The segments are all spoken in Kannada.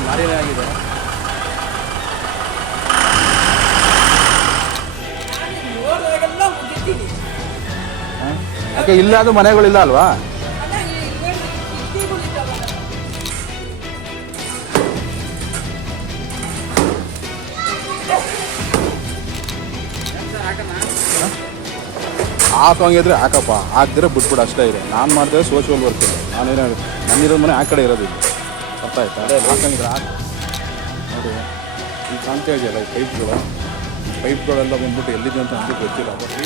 ಒಂದು ಲಾರಿನೇ ಆಗಿದೆ. ಯಾಕೆ ಇಲ್ಲ ಅದು ಮನೆಗಳಿಲ್ಲ ಅಲ್ವಾ? ಹಾಕೋಂಗಿದ್ರೆ ಹಾಕಪ್ಪ, ಹಾಕ್ದಿರೆ ಬಿಟ್ಬಿಡು ಅಷ್ಟೇ ಇದೆ. ನಾನು ಮಾಡಿದ್ರೆ ಸೋಷಿಯಲ್ ವರ್ಕ್ ಇಲ್ಲ. ನಾನೇನೋ ನನ್ನಿರೋ ಮನೆ ಆ ಕಡೆ ಇರೋದಿಲ್ಲ, ಅರ್ಥ ಆಯ್ತಾ? ಹಾಕಂಗಿದ್ರೆ ನೋಡಿ, ಈ ಕಾಣ್ತಾ ಇದೆಯಲ್ಲ ಈ ಪೈಪ್ಗಳೆಲ್ಲ ಬಂದ್ಬಿಟ್ಟು ಎಲ್ಲಿದೆ ಅಂತ ನಮಗೆ ಗೊತ್ತಿಲ್ಲ. ಬಟ್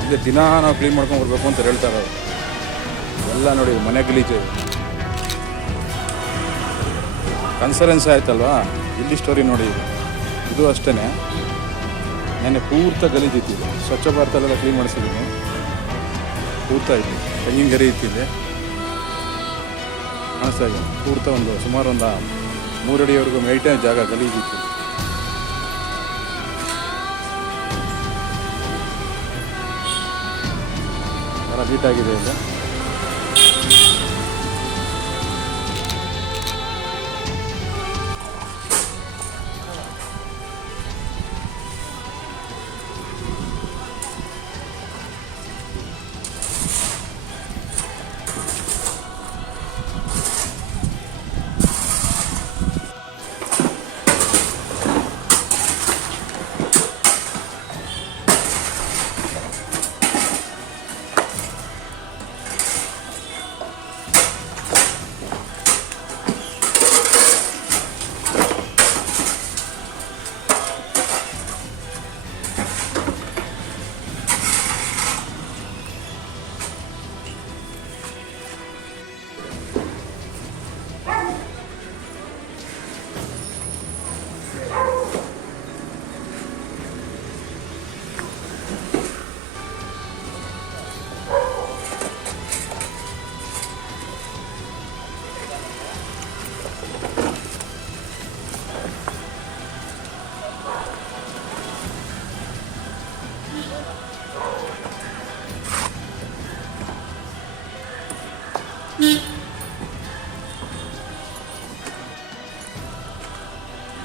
ಅಂದರೆ ದಿನ ನಾವು ಕ್ಲೀನ್ ಮಾಡ್ಕೊಂಡು ಬರ್ಬೇಕು ಅಂತ ಹೇಳ್ತಾ ಇರೋದು ಎಲ್ಲ. ನೋಡಿ ಮನೆ ಗಲೀಜು ಕನ್ಸರೆನ್ಸ್ ಆಯ್ತಲ್ವಾ, ಇಲ್ಲಿ ಸ್ಟೋರಿ ನೋಡಿ. ಇದು ಅಷ್ಟೇ, ನೆನ್ನೆ ಪೂರ್ತ ಗಲೀಜಿತ್ತಿದೆ. ಸ್ವಚ್ಛ ಭಾರತದಲ್ಲೆಲ್ಲ ಕ್ಲೀನ್ ಮಾಡಿಸಿದ್ದೀನಿ, ಪೂರ್ತ ಇದೆ. ತೆಂಗಿನ ಗರಿ ಇತ್ತಿದೆ, ಕಾಣಿಸ್ತಾ ಇದೆ ಪೂರ್ತ. ಸುಮಾರು ಒಂದು 3 ಅಡಿವರೆಗೂ ಮೇಲ್ಟೈನ್ ಜಾಗ ಗಲೀಜಿತ್ತು. ಭಾಳ ನೀಟಾಗಿದೆ ಇದೆ.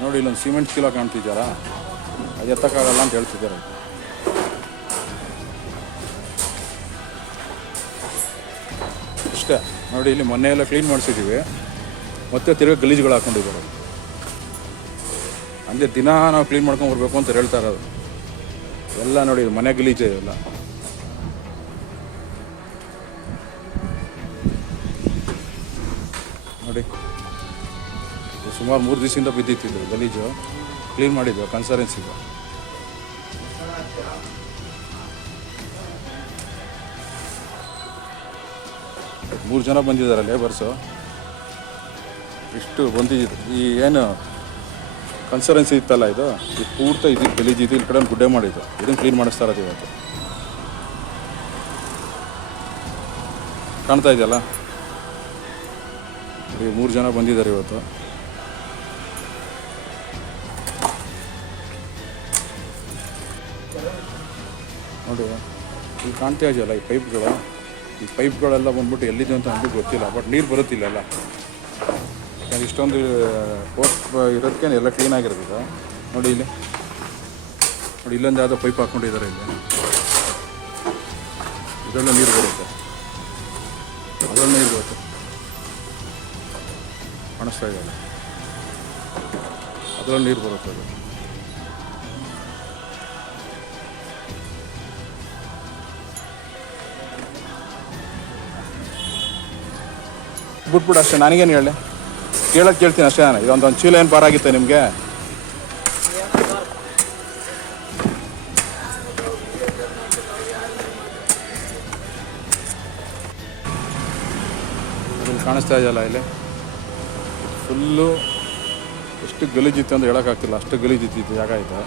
ನೋಡಿ, ಇಲ್ಲೊಂದು ಸಿಮೆಂಟ್ ಚೀಲ ಕಾಣ್ತಿದ್ದಾರಾ, ಅದು ಎತ್ತಕ್ಕಾಗಲ್ಲ ಅಂತ ಹೇಳ್ತಿದ್ದಾರೆ. ಅಷ್ಟೇ ನೋಡಿ, ಇಲ್ಲಿ ಮೊನ್ನೆ ಎಲ್ಲ ಕ್ಲೀನ್ ಮಾಡಿಸಿದ್ದೀವಿ, ಮತ್ತೆ ತಿರ್ಗಿ ಗಲೀಜುಗಳು ಹಾಕ್ಕೊಂಡಿದ್ದಾರೆ. ಅಂದರೆ ದಿನ ನಾವು ಕ್ಲೀನ್ ಮಾಡ್ಕೊಂಡು ಬರ್ಬೇಕು ಅಂತ ಹೇಳ್ತಾ ಇರೋದು ಎಲ್ಲ. ನೋಡಿ ಮನೆ ಗಲೀಜೆ ಎಲ್ಲ. ನೋಡಿ ಸುಮಾರು 3 ದಿವಸದಿಂದ ಬಿದ್ದಿತ್ತಿದ್ದು ಗಲೀಜು, ಕ್ಲೀನ್ ಮಾಡಿದ್ದು ಕನ್ಸರೆನ್ಸಿಗೆ. ಮೂರು ಜನ ಬಂದಿದ್ದಾರೆ ಲೇಬರ್ಸು. ಇಷ್ಟು ಬಂದಿದ್ದು ಈ ಏನು ಕನ್ಸರೆನ್ಸಿ ಇತ್ತಲ್ಲ, ಇದು ಪೂರ್ತಿ ಇದು ಗಲೀಜು ಇದು. ಇಲ್ಲಿ ಕಡೆ ಗುಡ್ಡೆ ಮಾಡಿದ್ದು, ಇದನ್ನು ಕ್ಲೀನ್ ಮಾಡಿಸ್ತಾ ಇರೋದು ಇವತ್ತು. ಕಾಣ್ತಾ ಇದೆಯಲ್ಲ, 3 ಜನ ಬಂದಿದ್ದಾರೆ ಇವತ್ತು. ನೋಡಿ, ಇಲ್ಲಿ ಕಾಣ್ತಾ ಇದೆಯಲ್ಲ ಈ ಪೈಪ್ಗಳೆಲ್ಲ ಬಂದ್ಬಿಟ್ಟು ಎಲ್ಲಿದೆ ಅಂತ ನಮಗೆ ಗೊತ್ತಿಲ್ಲ. ಬಟ್ ನೀರು ಬರುತ್ತಿಲ್ಲ ಎಲ್ಲ. ಯಾಕಂದ್ರೆ ಇಷ್ಟೊಂದು ಪೋಸ್ಟ್ ಇರೋದಕ್ಕೆ ಎಲ್ಲ ಕ್ಲೀನ್ ಆಗಿರೋದು. ನೋಡಿ ಇಲ್ಲಿ ನೋಡಿ, ಇಲ್ಲೊಂದು ಯಾವುದೋ ಪೈಪ್ ಹಾಕ್ಕೊಂಡಿದ್ದಾರೆ. ಇಲ್ಲಿ ಇದೆಲ್ಲ ನೀರು ಬರುತ್ತೆ, ಅದರಲ್ಲಿ ನೀರು ಬರುತ್ತೆ. ಕಾಣಿಸ್ತಾ ಇದೆಯಲ್ಲ, ಅದರಲ್ಲಿ ನೀರು ಬರುತ್ತೆ. ಅದು ಬಿಟ್ಬಿಟ್ಟು ಅಷ್ಟೇ. ನನಗೇನು ಹೇಳಿ, ಕೇಳ್ತೀನಿ ಅಷ್ಟೇ. ನಾನು ಇದೊಂದು ಚೀಲ ಏನು ಬಾರಾಗಿತ್ತೆ ನಿಮಗೆ? ಇಲ್ಲಿ ಕಾಣಿಸ್ತಾ ಇದೆಯಲ್ಲ, ಇಲ್ಲಿ ಫುಲ್ಲು ಎಷ್ಟು ಗಲೀಜಿತ್ತು ಅಂತ ಹೇಳೋಕ್ಕಾಗ್ತಿಲ್ಲ, ಅಷ್ಟು ಗಲೀಜಿತ್ತು ಜಾಗ ಆಯಿತು.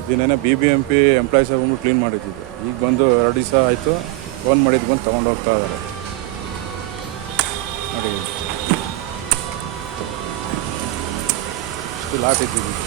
ಇದನ್ನೇನೆ BBMP ಎಂಪ್ಲಾಯೀಸ್ ಬಂದು ಕ್ಲೀನ್ ಮಾಡಿದ್ದಿದ್ದು. ಈಗ ಬಂದು 2 ದಿವಸ ಆಯಿತು, ಫೋನ್ ಮಾಡಿದ್ದು ಬಂದು ತೊಗೊಂಡು ಹೋಗ್ತಾ ಇದ್ದಾರೆ. ನೋಡಿ ಇಷ್ಟು ಲಾಟ್ ಇಟ್ಟಿದ್ದೀವಿ.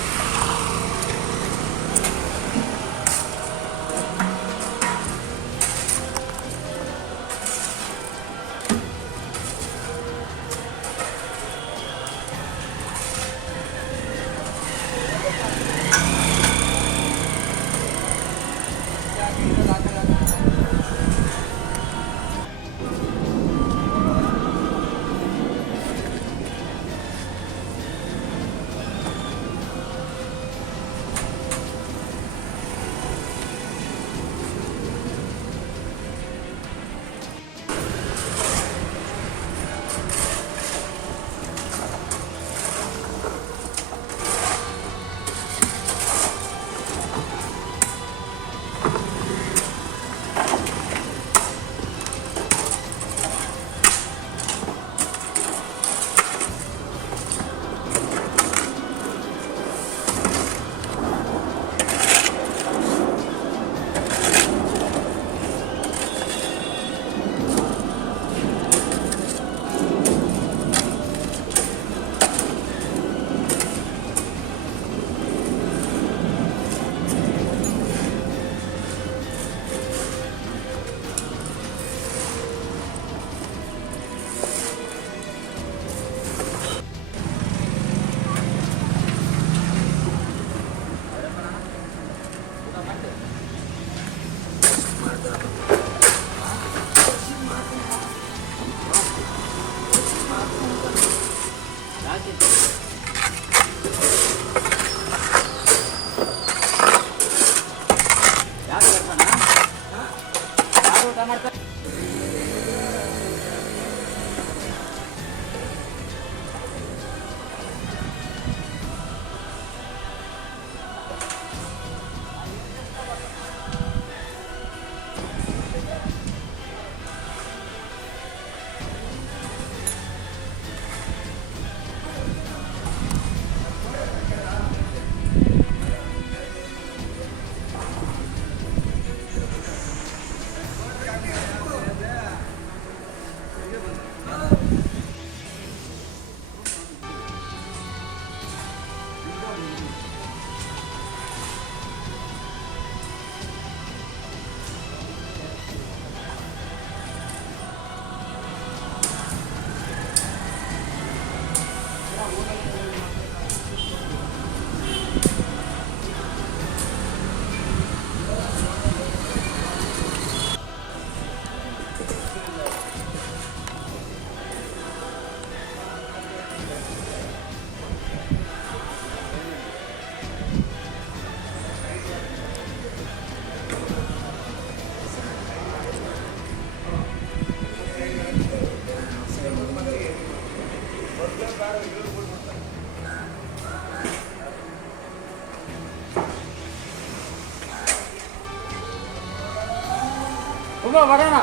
ಬರೋಣ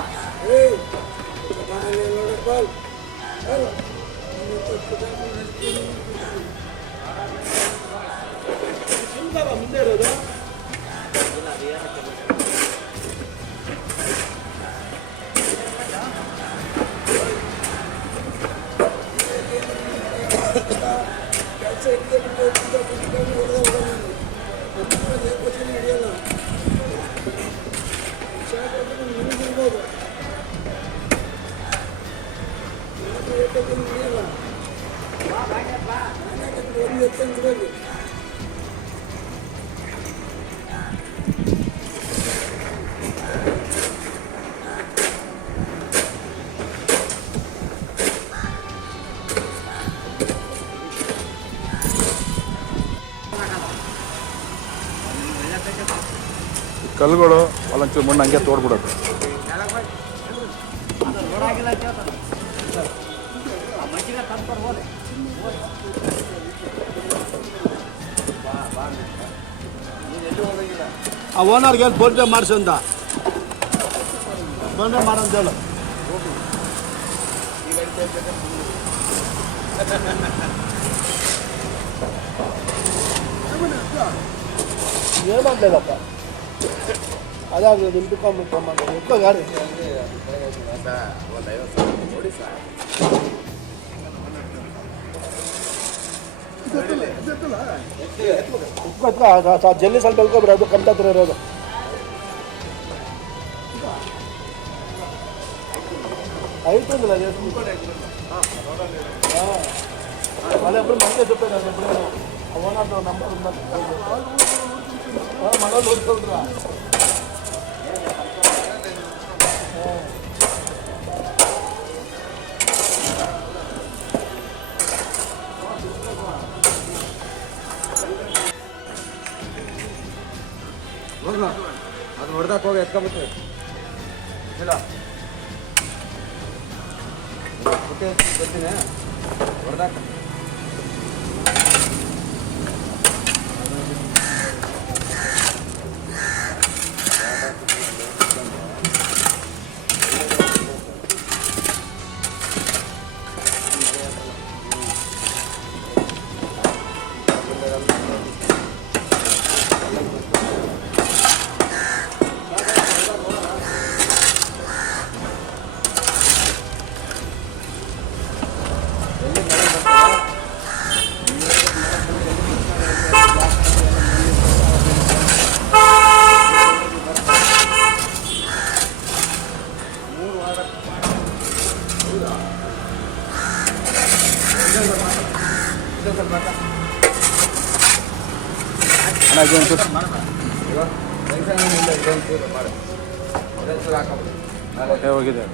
ಮುಂದೆ ಇರೋದು ಕಲ್ಲುಗಳು ಅಲ್ಲೊಂಚೂರು ಮಣ್ಣು ಹಂಗೆ ತೋಡ್ಬಿಡೋದು. ಆ ಓನರ್ಗೆ ಫೋನ್ ಪೇ ಮಾಡಿಸು ಅಂತ ಫೋನ್ ಪೇ ಮಾಡೋಂತ ಹೇಳು. ಏನು ಮಾಡಲೇದಪ್ಪ ಅದಾಗಲಿ ನಿಂತ್ಕೊಂಡ್ಬಿಟ್ಟು ಎಕ್ಕೋ ಗಾಡಿ ಜಲ್ಲಿ ಸ್ವಲ್ಪ ಎಳ್ಕೊಬಿಡಿ, ಅದು ಕಂತ ಹತ್ರ ಇರೋದು. ಆಯ್ತು ಅಂದಿಲ್ಲ ಮಳೆ ಮಂದೆ ಜೊತೆ ಓನರ್ ನಂಬರ್ ಮನೇಲಿ ಓದ್ಕೊಳ್ರ. ಅದು ಹೊಡೆದಕ್ಕೆ ಹೋಗಿ ಎತ್ಕೊಂಬಿಟ್ಟು ಇಲ್ಲ ಬರ್ತೀನಿ ಹೊಡೆದಾಕ ಹೊಟ್ಟೆ ಹೋಗಿದೆ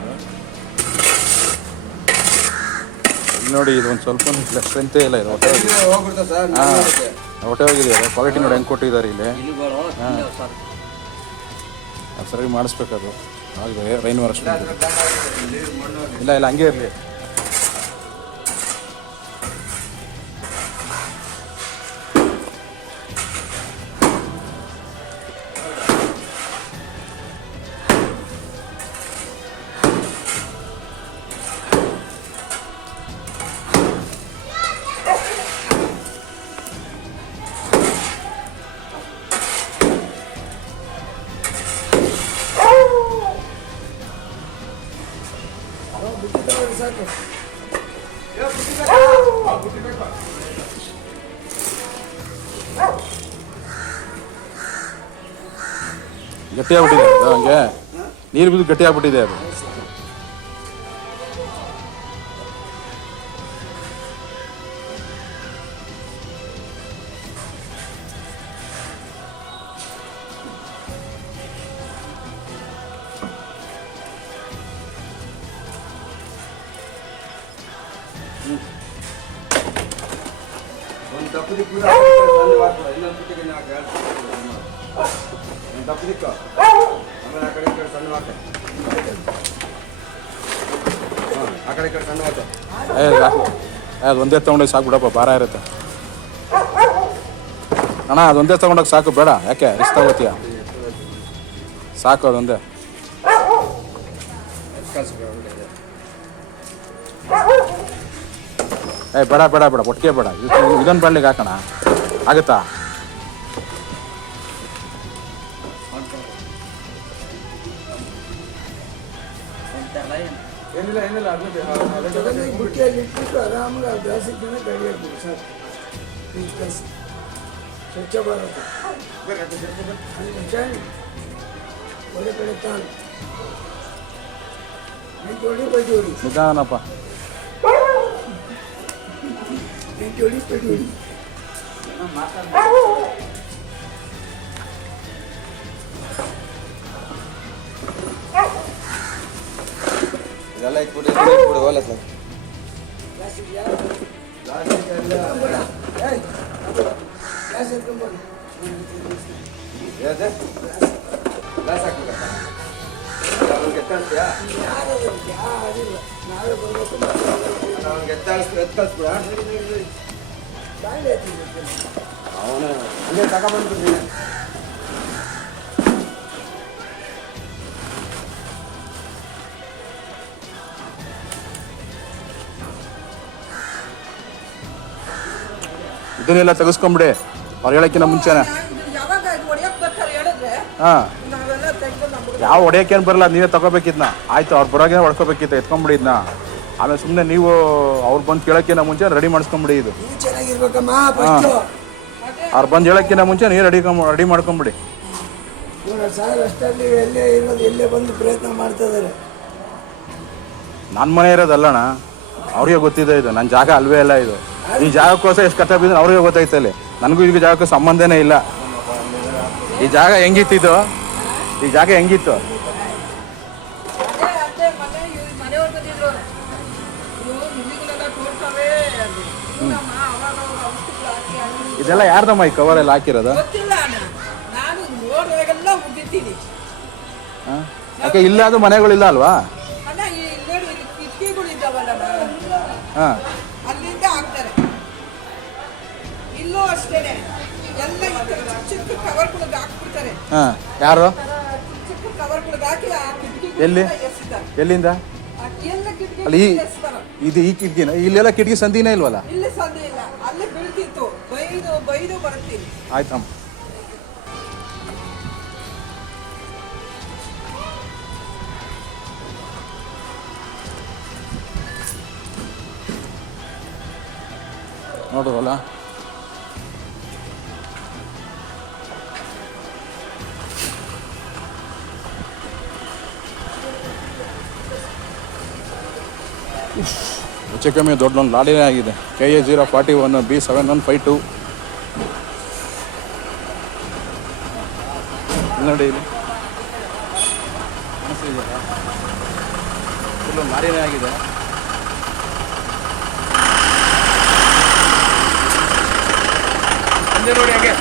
ನೋಡಿ. ಇದು ಒಂದು ಸ್ವಲ್ಪ ಸ್ಟ್ರೆಂತೇ ಇಲ್ಲ. ಇದು ಹೊಟ್ಟೆ ಹೊಟ್ಟೆ ಹೋಗಿದೆ. ಕ್ವಾಲಿಟಿ ನೋಡಿ ಹೆಂಗೆ ಕೊಟ್ಟಿದ್ದಾರೆ ಇಲ್ಲಿ. ಸರಿ ಮಾಡಿಸ್ಬೇಕದು ಆಗಿದೆ ರೈನ್ ವಾರ್ ಅಷ್ಟು ಅದ್ರ ಬ್ಲಾಕ್ ಆಗಿದೆ ನೀರು ಮಣ್ಣು ಇಲ್ಲ ಇಲ್ಲ ಹಂಗೆ ಇರಲಿ. ಸಾಕು. ಗಟ್ಟಿಯಾಗ್ಬಿಟ್ಟಿದೆ ಅದು ಹಂಗೆ ನೀರು ಬಿದ್ದು ಗಟ್ಟಿಯಾಗ್ಬಿಟ್ಟಿದೆ ಅದು. ಒಂದು ತಪ್ಪು ದಿಕ್ಕು ಇನ್ನೊಂದು ದಿಕ್ಕಿಗೆ ನಾಲ್ಕು ಒಂದು ತಪ್ಪು ದಿಕ್ಕು ಆಮೇಲೆ ಆ ಕಡೆ ಈ ಕಡೆ ಸಣ್ಣ ವಾಟ ಆ ಕಡೆ ಈ ಕಡೆ ಸಣ್ಣ ವಾಟ ಅದು ಒಂದೇ ತೊಗೊಂಡೋಗಿ ಸಾಕು ಬಿಡಪ್ಪ, ಭಾರ ಇರುತ್ತೆ ಅಣ್ಣ. ಅದೊಂದೇ ತೊಗೊಂಡೋಗಿ ಸಾಕು, ಬೇಡ ಯಾಕೆ ರಿಸ್ಕ್ ತಗೋತೀಯ, ಸಾಕು ಅದೊಂದೇ. ಬೇಡ ಬೇಡ ಬೇಡ ಒಟ್ಟಿಗೆ ಬೇಡ, ಇದನ್ನು ಬರಲಿಕ್ಕೆ ಹಾಕೋಣ ಆಗುತ್ತಾ? ಏನಿಲ್ಲ ಏನಿಲ್ಲ ಬುಟ್ಟಿಯಲ್ಲಿ ಇಟ್ಬಿಟ್ಟು ಆರಾಮಾಗಿ ಆ ಬ್ಯಾಸಿಗೆ ಜನ ಗಾಡಿ ಹಾಕ್ಬಿಡು ಸಾಕು. ಸ್ವಚ್ಛ ಭಾರತ ಅಲ್ಲಿ ಜಾಣಿ ಒಳ್ಳೆ ಕಡೆ ತಾನು ನಿಂತು ಹೊಡಿ ಬೈದು ಹೊಡಿ, ನಿಧಾನಪ್ಪ. ನಿಂತು ಹೊಡಿ ಬೈದು ಹೊಡಿ. ಇದೆಲ್ಲ ಇಟ್ಬಿಟ್ಟು ಹೋಲ ಸರ್ ಗ್ಯಾಸ್ ಎತ್ಕೊಂಡ್ಬಂದು ಗ್ಲಾಸ್ ಹಾಕ್ಬೇಕಪ್ಪ ಅವ್ನಿಗೆ ಎತ್ತಾಳ್ತೀಯಾ? ಯಾರಿಲ್ಲ, ನಾವೇ ಬರ್ಬೇಕು. ಅವ್ನಿಗೆ ಎತ್ತಾಳಿಸ್ಬಿಡ ಬಾಯಿಲೆ ಎತ್ತಿರ್ಬೇಕು. ಅವನು ಹಂಗೆ ತಗೊಂಡ್ಬಿಡ್ತೀನಿ. ಇದನ್ನೆಲ್ಲ ತೆಗೆಸ್ಕೊಂಬಿಡಿ ಅವ್ರು ಹೇಳೋಕ್ಕಿಂತ ಮುಂಚೆನೆ. ಹಾಂ, ಯಾವ ಹೊಡೆಯೋಕ್ಕೇನು ಬರಲ್ಲ, ನೀವೇ ತಗೋಬೇಕಿದ್ನ. ಆಯಿತು, ಅವ್ರು ಬರೋಗೇನೆ ಹೊಡ್ಕೋಬೇಕಿತ್ತು, ಎತ್ಕೊಂಬಿಡಿ ಇದನ್ನ. ಆಮೇಲೆ ಸುಮ್ಮನೆ ನೀವು ಅವ್ರು ಬಂದು ಕೇಳೋಕ್ಕಿಂತ ಮುಂಚೆ ರೆಡಿ ಮಾಡಿಸ್ಕೊಂಬಿಡಿ. ಇದು ನೀವು ಚೆನ್ನಾಗಿರ್ಬೇಕಮ್ಮ ಫಸ್ಟು. ಅವ್ರು ಬಂದು ಹೇಳೋಕ್ಕಿಂತ ಮುಂಚೆ ನೀವು ರೆಡಿ ಮಾಡ್ಕೊಂಬಿಡಿ. ಇವಾಗ ಸಾರ್ ಅಷ್ಟಲ್ಲಿ ಎಲ್ಲೇ ಇರೋದು, ಎಲ್ಲೇ ಬಂದು ಪ್ರಯತ್ನ ಮಾಡ್ತಾ ಇದ್ದಾರೆ. ನನ್ನ ಮನೆ ಇರೋದಲ್ಲಣ್ಣ, ಅವ್ರಿಗೆ ಗೊತ್ತಿದೆ ಇದು ನನ್ನ ಜಾಗ ಅಲ್ವೇ ಇಲ್ಲ. ಇದು ಈ ಜಾಗಕ್ಕೋಸ್ಕರ ಎಷ್ಟು ಕಷ್ಟ ಬಿದ್ದು ಅವ್ರಿಗೆ ಗೊತ್ತೈತಲ್ಲಿ. ನನಗೂ ಈಗ ಜಾಗಕ್ಕೂ ಸಂಬಂಧನೇ ಇಲ್ಲ. ಈ ಜಾಗ ಹೆಂಗಿತ್ತಿದ್ದು, ಈ ಜಾಗ ಹೆಂಗಿತ್ತು? ಇದೆಲ್ಲ ಯಾರ್ದಮ್ಮ ಈ ಕವರ್ ಎಲ್ಲ ಹಾಕಿರೋದು? ಯಾಕೆ ಇಲ್ಲಾದ್ರೂ ಮನೆಗಳಿಲ್ಲ ಅಲ್ವಾ? ಹಾಂ, ಅಲ್ಲಿಂದ ಹಾಕ್ತಾರೆ. ಇಲ್ಲೂ ಅಷ್ಟೇನೆ, ಎಲ್ಲ ಚಿಕ್ಕ ಕವರ್ಗಳಿಗೆ ಹಾಕ್ಬಿಡ್ತಾರೆ. ಹಾಂ, ಯಾರು? ಚಿಕ್ಕ ಕವರ್ಗಳಿಗೆ ಹಾಕಿ ಆ ಕಿಟಕಿ ಎಲ್ಲಿ? ಎಲ್ಲಿಂದ? ಎಲ್ಲ ಕಿಟಕಿ ಅಲ್ಲಿ ಇದು ಈ ಕಿಟಕಿನ ಇಲ್ಲೆಲ್ಲ ಕಿಟಕಿ ಸಂದಿನೇ ಇಲ್ವಲ್ಲ? ಇಲ್ಲಿ ಸಂದೆ ಇಲ್ಲ, ಅಲ್ಲಿ ಬೀಳ್ತಿತ್ತು. ಬೈದು ಬರ್ತೀನಿ. ಆಯ್ತಮ್ಮ. ನೋಡುವಲ್ಲ, ಹೆಚ್ಚು ಕಮ್ಮಿ ದೊಡ್ಡ ಒಂದು ಲಾಡಿನೇ ಆಗಿದೆ. KA 041 B7152 ನೋಡಿ, ಇಲ್ಲಿ ಫುಲ್ ಲಾರಿನೇ ಆಗಿದೆ. ನೋಡಿ ಹಾಗೆ